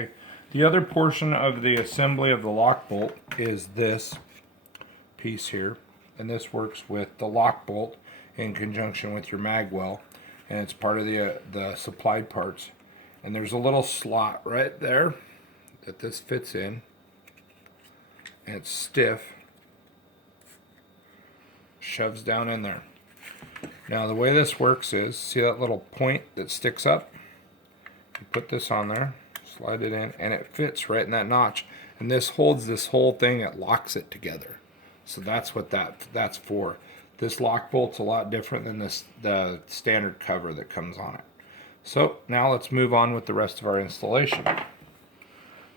The other portion of the assembly of the lock bolt is this piece here, and this works with the lock bolt in conjunction with your mag well, and it's part of the supplied parts. And there's a little slot right there that this fits in, and it's stiff, shoves down in there. Now the way this works is, see that little point that sticks up? You put this on there, slide it in, and it fits right in that notch. And this holds this whole thing, it locks it together. So that's what that's for. This lock bolt's a lot different than the standard cover that comes on it. So now let's move on with the rest of our installation.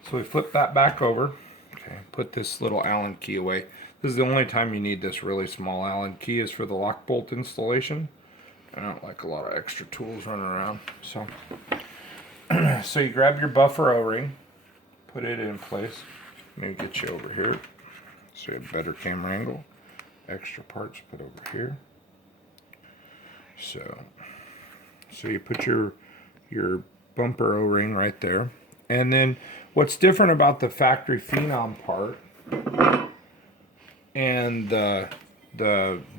So we flip that back over. Okay, put this little Allen key away. This is the only time you need this really small Allen key, is for the lock bolt installation. I don't like a lot of extra tools running around. So you grab your buffer O-ring, put it in place. Maybe get you over here so you have a better camera angle. Extra parts put over here. So you put your bumper O-ring right there. And then what's different about the factory Phenom part and the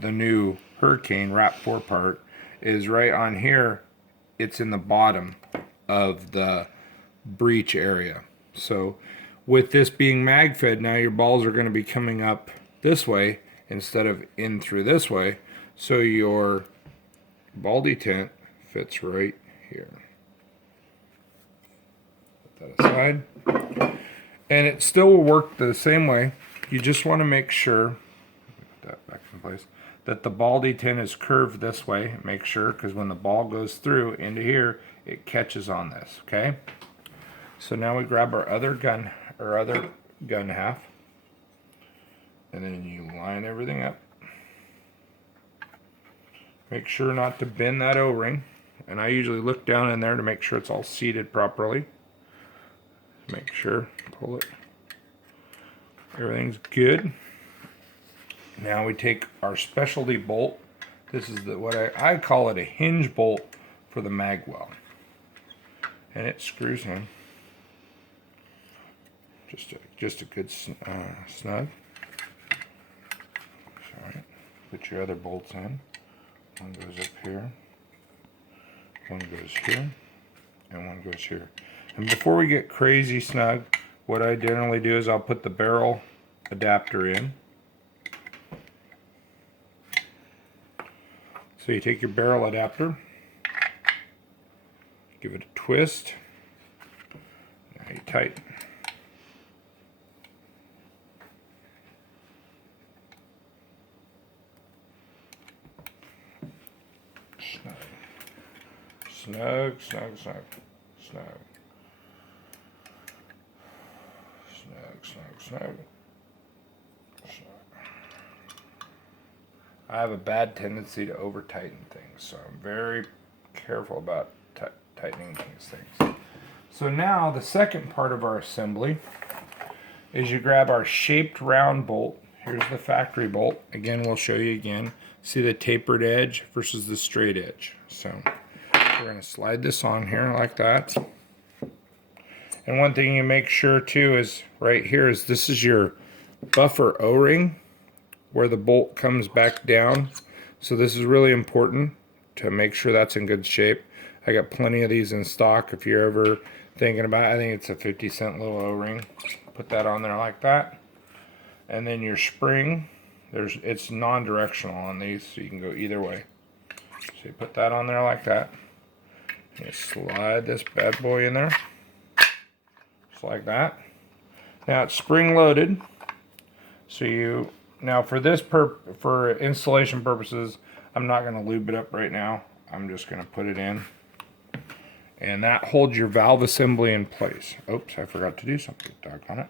new Hurricane Wrap 4 part is right on here, it's in the bottom of the breech area. So with this being mag fed, now your balls are going to be coming up this way instead of in through this way. So your ball detent fits right here. Put that aside. And it still will work the same way. You just want to make sure, put that back in place, that the ball detent is curved this way. Make sure, because when the ball goes through into here, it catches on this, okay? So now we grab our other gun half, and then you line everything up. Make sure not to bend that O-ring, and I usually look down in there to make sure it's all seated properly. Make sure, pull it. Everything's good. Now we take our specialty bolt. This is what I call it a hinge bolt for the mag well. And it screws in. Just a good snug. Alright. Put your other bolts in. One goes up here. One goes here. And one goes here. And before we get crazy snug, what I generally do is I'll put the barrel adapter in. So you take your barrel adapter, give it a twist, now you tighten. Snug, snug, snug, snug. Snug. I have a bad tendency to over tighten things, so I'm very careful about tightening these things. So now the second part of our assembly is you grab our shaped round bolt. Here's the factory bolt. Again, we'll show you again. See the tapered edge versus the straight edge. So we're going to slide this on here like that. And one thing you make sure too is right here is this is your buffer O-ring where the bolt comes back down. So this is really important to make sure that's in good shape. I got plenty of these in stock if you're ever thinking about it. I think it's a 50-cent little O-ring. Put that on there like that. And then your spring, it's non-directional on these, so you can go either way. So you put that on there like that. You slide this bad boy in there. Just like that. Now it's spring loaded. So now for this for installation purposes, I'm not going to lube it up right now. I'm just going to put it in. And that holds your valve assembly in place. Oops, I forgot to do something. Doggone it.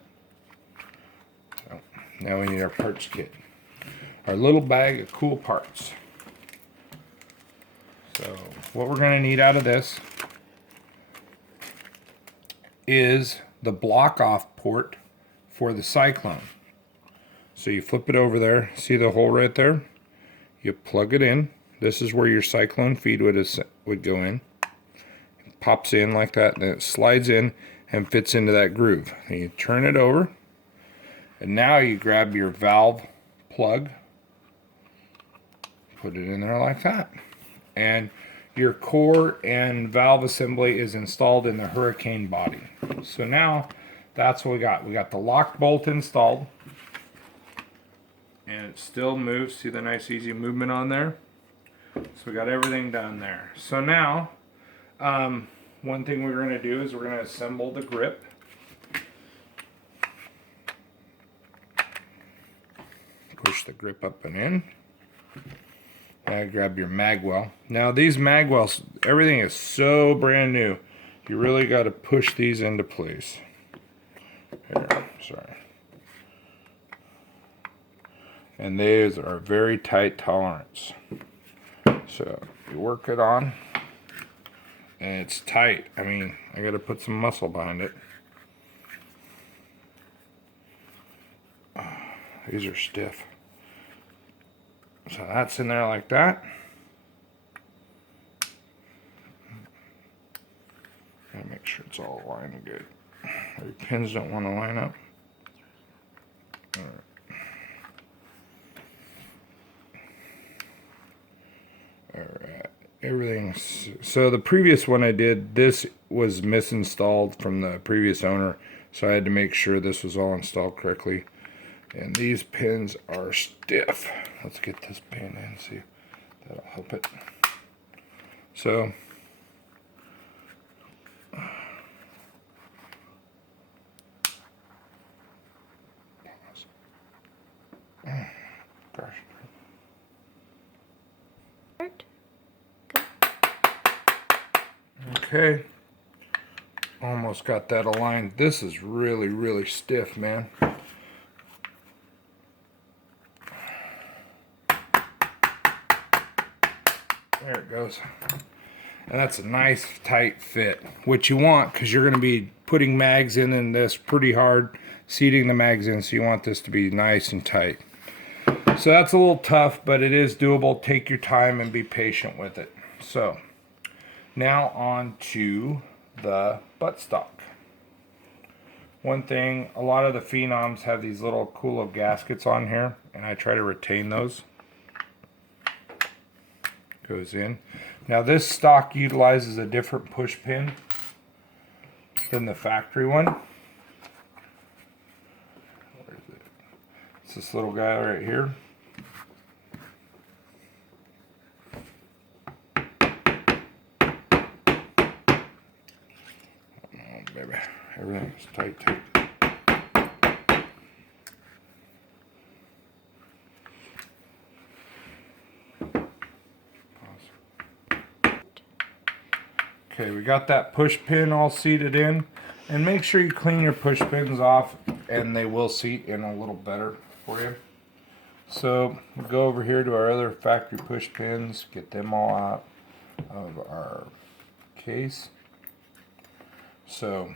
So now we need our parts kit. Our little bag of cool parts. So what we're going to need out of this is the block off port for the Cyclone. So you flip it over there, see the hole right there? You plug it in. This is where your Cyclone feed would go in. It pops in like that, and then it slides in, and fits into that groove. And you turn it over, and now you grab your valve plug, put it in there like that, and your core and valve assembly is installed in the Hurricane body. So now that's what we got. We got the lock bolt installed, and it still moves. See the nice easy movement on there? So we got everything done there. So now, one thing we're going to do is we're going to assemble the grip. Push the grip up and in. Now grab your magwell. Now these magwells, everything is so brand new. You really got to push these into place. Here, sorry. And these are very tight tolerance. So you work it on, and it's tight. I mean, I got to put some muscle behind it. These are stiff. So that's in there like that. Gotta make sure it's all aligned good. Your pins don't want to line up. All right. Everything's so the previous one I did, this was misinstalled from the previous owner, so I had to make sure this was all installed correctly. And these pins are stiff. Let's get this pin in, see if that'll help it. So gosh. Okay, almost got that aligned. This is really, really stiff, man. There it goes. And that's a nice tight fit, which you want because you're going to be putting mags in this pretty hard, seating the mags in, so you want this to be nice and tight. So that's a little tough, but it is doable. Take your time and be patient with it. So now on to the buttstock. One thing, a lot of the Phenoms have these little cool little gaskets on here, and I try to retain those. Goes in. Now this stock utilizes a different push pin than the factory one. Where is it? It's this little guy right here. Oh, baby. Everything's tight. Okay, we got that push pin all seated in, and make sure you clean your push pins off, and they will seat in a little better for you. So we'll go over here to our other factory push pins, get them all out of our case. So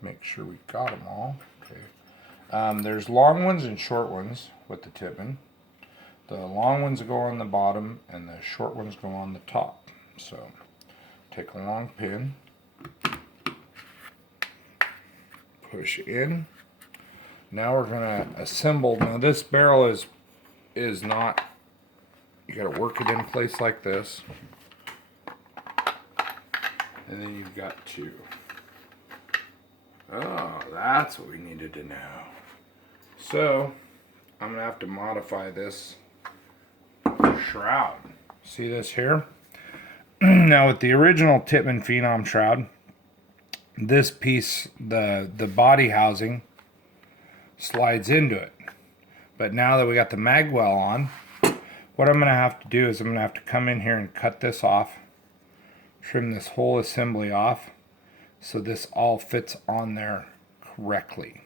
make sure we got them all. Okay. There's long ones and short ones with the tipping. The long ones go on the bottom, and the short ones go on the top. So take a long pin, push in. Now we're gonna assemble. Now this barrel is not, you gotta work it in place like this. And then you've got to, oh, that's what we needed to know. So I'm gonna have to modify this shroud. See this here? Now with the original Tippmann Phenom shroud, this piece, the body housing, slides into it. But now that we got the magwell on, what I'm going to have to do is I'm going to have to come in here and cut this off, trim this whole assembly off, so this all fits on there correctly.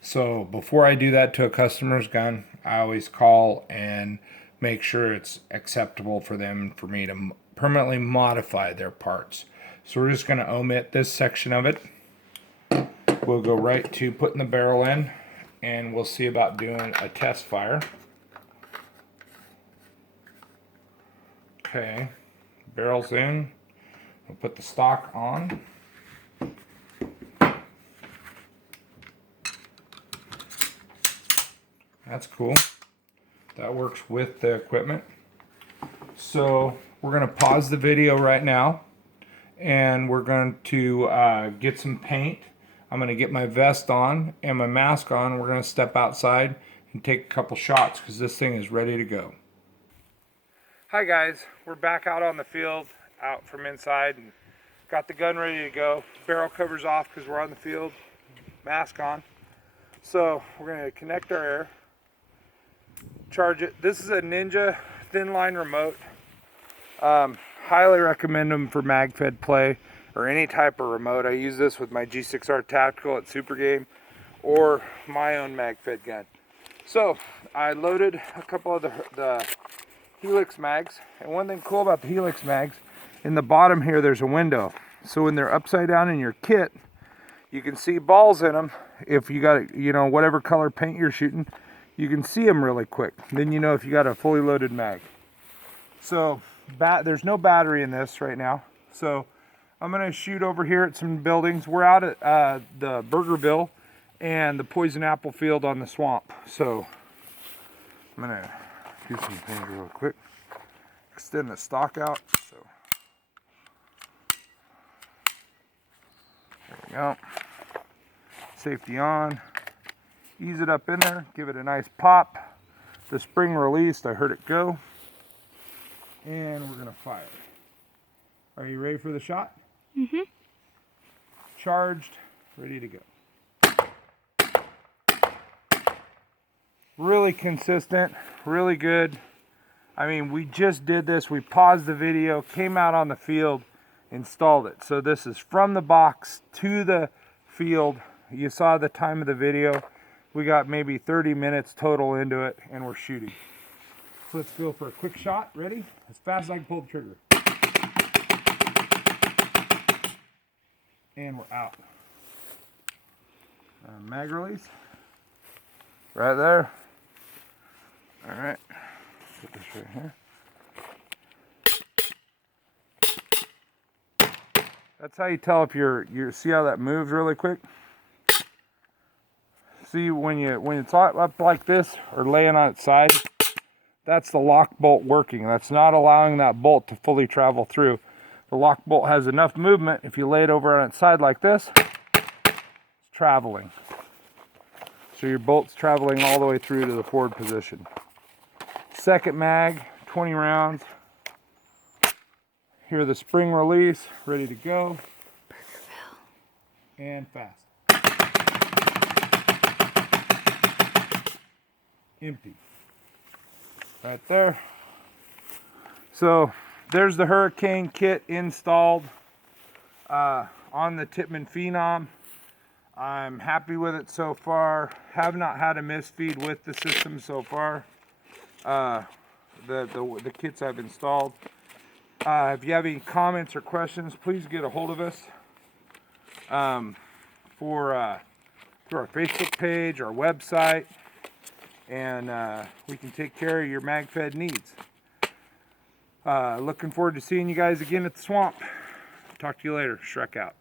So before I do that to a customer's gun, I always call and make sure it's acceptable for them, for me to permanently modify their parts. So we're just going to omit this section of it. We'll go right to putting the barrel in, and we'll see about doing a test fire. Okay, barrel's in. We'll put the stock on. That's cool. That works with the equipment. So we're going to pause the video right now, and we're going to get some paint. I'm going to get my vest on and my mask on. We're going to step outside and take a couple shots because this thing is ready to go. Hi guys, we're back out on the field, out from inside, and got the gun ready to go. Barrel covers off because we're on the field, mask on. So we're going to connect our air, charge it. This is a Ninja thin line remote. Highly recommend them for mag-fed play or any type of remote. I use this with my G6R Tactical at Super Game or my own mag-fed gun. So I loaded a couple of the Helix mags, and one thing cool about the Helix mags, in the bottom here there's a window, so when they're upside down in your kit you can see balls in them. If you got, you know, whatever color paint you're shooting, you can see them really quick. Then you know if you got a fully loaded mag. So there's no battery in this right now, so I'm gonna shoot over here at some buildings. We're out at the Burgerville and the Poison Apple Field on the swamp, so I'm gonna do some things real quick. Extend the stock out. So there we go. Safety on. Ease it up in there. Give it a nice pop. The spring released. I heard it go. And we're gonna fire. Are you ready for the shot? Mm-hmm. Charged. Ready to go. Really consistent, really good. I mean, we just did this. We paused the video, came out on the field, installed it. So this is from the box to the field. You saw the time of the video. We got maybe 30 minutes total into it, and we're shooting. So let's go for a quick shot. Ready? As fast as I can pull the trigger. And we're out. Mag release. Right there. All right, put this right here. That's how you tell if you see how that moves really quick. See when it's up like this or laying on its side, that's the lock bolt working. That's not allowing that bolt to fully travel through. The lock bolt has enough movement. If you lay it over on its side like this, it's traveling. So your bolt's traveling all the way through to the forward position. Second mag, 20 rounds. Here the spring release, ready to go. And fast. Empty. Right there. So there's the Hurricane kit installed on the Tippmann Phenom. I'm happy with it so far. Have not had a misfeed with the system so far. The kits I've installed. If you have any comments or questions, please get a hold of us through our Facebook page, our website, and we can take care of your mag-fed needs. Looking forward to seeing you guys again at the swamp. Talk to you later. Shrek out.